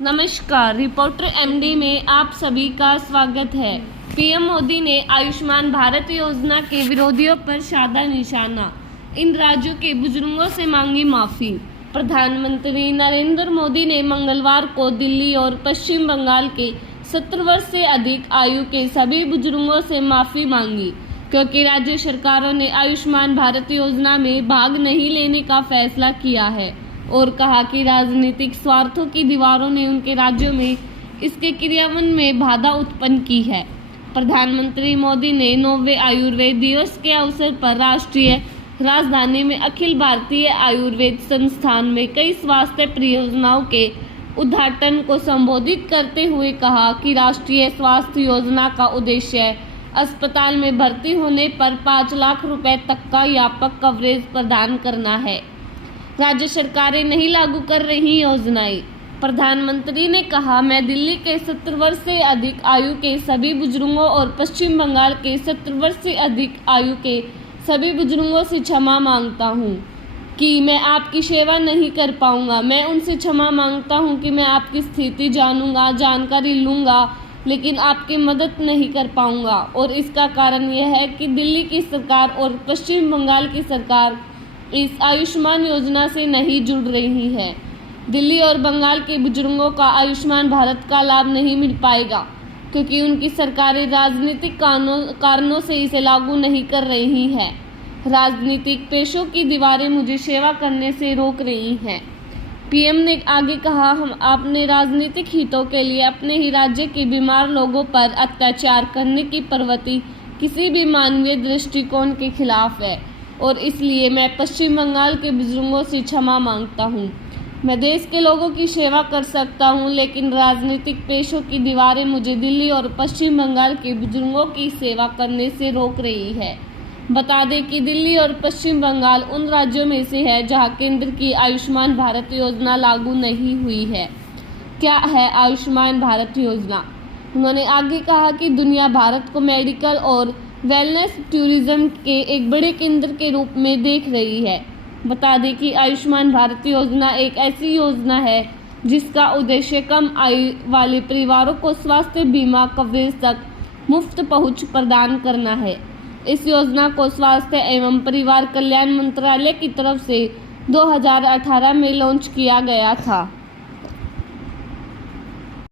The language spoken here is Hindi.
नमस्कार, रिपोर्टर एमडी में आप सभी का स्वागत है। पीएम मोदी ने आयुष्मान भारत योजना के विरोधियों पर साधा निशाना, इन राज्यों के बुजुर्गों से मांगी माफी। प्रधानमंत्री नरेंद्र मोदी ने मंगलवार को दिल्ली और पश्चिम बंगाल के 70 वर्ष से अधिक आयु के सभी बुजुर्गों से माफी मांगी, क्योंकि राज्य सरकारों ने आयुष्मान भारत योजना में भाग नहीं लेने का फैसला किया है और कहा कि राजनीतिक स्वार्थों की दीवारों ने उनके राज्यों में इसके क्रियान्वयन में बाधा उत्पन्न की है। प्रधानमंत्री मोदी ने 9वें आयुर्वेद दिवस के अवसर पर राष्ट्रीय राजधानी में अखिल भारतीय आयुर्वेद संस्थान में कई स्वास्थ्य परियोजनाओं के उद्घाटन को संबोधित करते हुए कहा कि राष्ट्रीय स्वास्थ्य योजना का उद्देश्य अस्पताल में भर्ती होने पर 5 लाख रुपए तक का व्यापक कवरेज प्रदान करना है। राज्य सरकारें नहीं लागू कर रही योजनाएं। प्रधानमंत्री ने कहा, मैं दिल्ली के 70 वर्ष से अधिक आयु के सभी बुजुर्गों और पश्चिम बंगाल के 70 वर्ष से अधिक आयु के सभी बुजुर्गों से क्षमा मांगता हूं कि मैं आपकी सेवा नहीं कर पाऊंगा। मैं उनसे क्षमा मांगता हूं कि मैं आपकी स्थिति जानूंगा, जानकारी लूंगा, लेकिन आपकी मदद नहीं कर पाऊंगा। और इसका कारण यह है कि दिल्ली की सरकार और पश्चिम बंगाल की सरकार इस आयुष्मान योजना से नहीं जुड़ रही है। दिल्ली और बंगाल के बुजुर्गों का आयुष्मान भारत का लाभ नहीं मिल पाएगा, क्योंकि उनकी सरकारें राजनीतिक कारणों से इसे लागू नहीं कर रही हैं। राजनीतिक पेशों की दीवारें मुझे सेवा करने से रोक रही हैं। पीएम ने आगे कहा, हम अपने राजनीतिक हितों के लिए अपने ही राज्य के बीमार लोगों पर अत्याचार करने की प्रवृत्ति किसी भी मानवीय दृष्टिकोण के खिलाफ है और इसलिए मैं पश्चिम बंगाल के बुजुर्गों से क्षमा मांगता हूं। मैं देश के लोगों की सेवा कर सकता हूं, लेकिन राजनीतिक पेशों की दीवारें मुझे दिल्ली और पश्चिम बंगाल के बुजुर्गों की सेवा करने से रोक रही है। बता दें कि दिल्ली और पश्चिम बंगाल उन राज्यों में से है जहां केंद्र की आयुष्मान भारत योजना लागू नहीं हुई है। क्या है आयुष्मान भारत योजना? उन्होंने आगे कहा कि दुनिया भारत को मेडिकल और वेलनेस टूरिज्म के एक बड़े केंद्र के रूप में देख रही है। बता दें कि आयुष्मान भारत योजना एक ऐसी योजना है जिसका उद्देश्य कम आयु वाले परिवारों को स्वास्थ्य बीमा कवरेज तक मुफ्त पहुंच प्रदान करना है। इस योजना को स्वास्थ्य एवं परिवार कल्याण मंत्रालय की तरफ से 2018 में लॉन्च किया गया था।